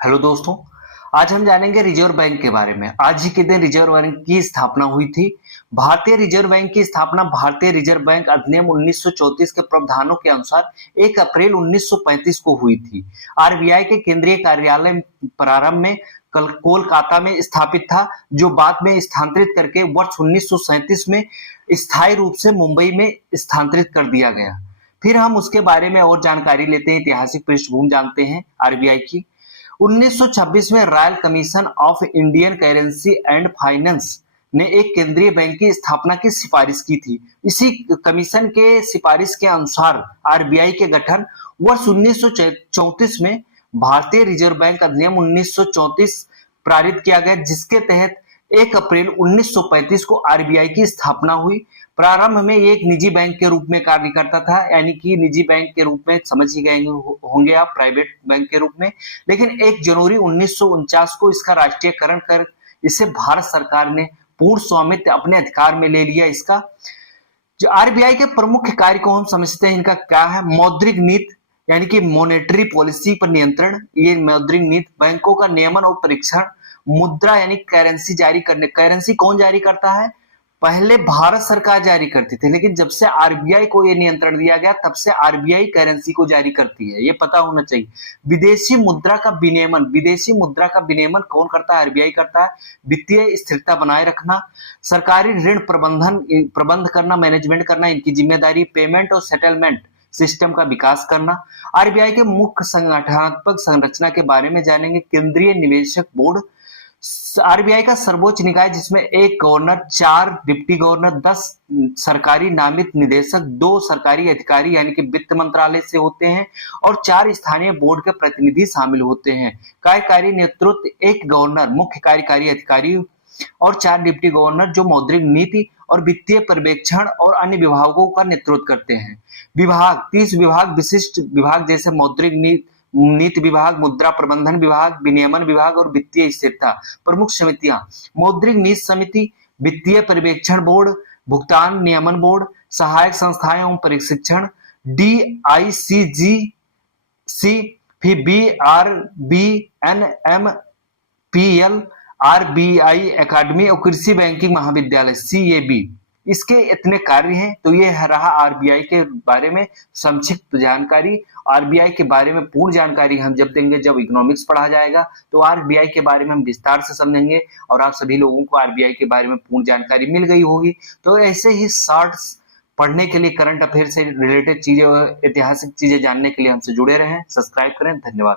Hello दोस्तों, आज हम जानेंगे रिजर्व बैंक के बारे में। आज ही के दिन रिजर्व बैंक की स्थापना हुई थी। भारतीय रिजर्व बैंक की स्थापना भारतीय रिजर्व बैंक अधिनियम 1934 के प्रावधानों के अनुसार 1 अप्रैल 1935 को हुई थी। आरबीआई के केंद्रीय कार्यालय प्रारंभ में कोलकाता में स्थापित था, जो बाद में स्थानांतरित करके वर्ष 1937 में स्थायी रूप से मुंबई में स्थानांतरित कर दिया गया। फिर हम उसके बारे में और जानकारी लेते हैं, ऐतिहासिक पृष्ठभूमि जानते हैं आरबीआई की। 1926 में royal commission of Indian currency and finance ने एक केंद्रीय बैंक की स्थापना की सिफारिश की थी। इसी कमीशन के सिफारिश के अनुसार आरबीआई के गठन वर्ष 1934 में भारतीय रिजर्व बैंक अधिनियम 1934 पारित किया गया, जिसके तहत 1 अप्रैल 1935 को आरबीआई की स्थापना हुई। प्रारंभ में ये एक निजी बैंक के रूप में कार्य करता था, यानी कि निजी बैंक के रूप में समझ ही गए होंगे आप, प्राइवेट बैंक के रूप में। लेकिन 1 जनवरी 1949 को इसका राष्ट्रीयकरण कर इसे भारत सरकार ने पूर्ण स्वामित्व अपने अधिकार में ले लिया। इसका जो आरबीआई के प्रमुख कार्य को हम समझते हैं, इनका क्या है। मौद्रिक नीति यानी कि मॉनेटरी पॉलिसी पर नियंत्रण, ये मौद्रिक नीति, बैंकों का नियमन और परीक्षण, मुद्रा यानी करेंसी जारी करने। करेंसी कौन जारी करता है? पहले भारत सरकार जारी करती थी, लेकिन जब से आरबीआई को ये नियंत्रण दिया गया तब से आरबीआई करेंसी को जारी करती है, ये पता होना चाहिए। विदेशी मुद्रा का विनियमन, विदेशी मुद्रा का विनियमन कौन करता है? आरबीआई करता है। वित्तीय स्थिरता बनाए रखना, सरकारी ऋण प्रबंध करना, मैनेजमेंट करना इनकी जिम्मेदारी। पेमेंट और सेटलमेंट सिस्टम का विकास करना। आरबीआई के मुख्य संगठनात्मक संरचना के बारे में जानेंगे। केंद्रीय निवेशक बोर्ड आरबीआई का सर्वोच्च निकाय, जिसमें 1 गवर्नर, 4 डिप्टी गवर्नर, 10 सरकारी नामित निदेशक, 2 सरकारी अधिकारी यानी कि वित्त मंत्रालय से होते हैं और 4 स्थानीय बोर्ड के प्रतिनिधि शामिल होते हैं। कार्यकारी नेतृत्व 1 गवर्नर, मुख्य कार्यकारी अधिकारी और 4 डिप्टी गवर्नर, जो मौद्रिक नीति और वित्तीय पर्यवेक्षण और अन्य विभागों का नेतृत्व करते हैं। विभाग 30 विभाग, विशिष्ट विभाग जैसे मौद्रिक नीति विभाग, मुद्रा प्रबंधन विभाग, विनियमन विभाग और वित्तीय स्थिरता। प्रमुख समितियां: मौद्रिक नीति समिति, वित्तीय पर्यवेक्षण बोर्ड, भुगतान नियमन बोर्ड, सहायक संस्थाएं एवं प्रशिक्षण, DICGC, फिर BRBNMPL, आरबीआई एकेडमी और कृषि बैंकिंग महाविद्यालय CAB। इसके इतने कार्य हैं। तो ये रहा आरबीआई के बारे में संक्षिप्त जानकारी। आरबीआई के बारे में पूर्ण जानकारी हम जब देंगे, जब इकोनॉमिक्स पढ़ा जाएगा, तो आरबीआई के बारे में हम विस्तार से समझेंगे और आप सभी लोगों को आरबीआई के बारे में पूर्ण जानकारी मिल गई होगी। तो ऐसे ही शॉर्ट्स पढ़ने के लिए, करंट अफेयर से रिलेटेड चीजें और ऐतिहासिक चीजें जानने के लिए हमसे जुड़े रहें। सब्सक्राइब करें। धन्यवाद।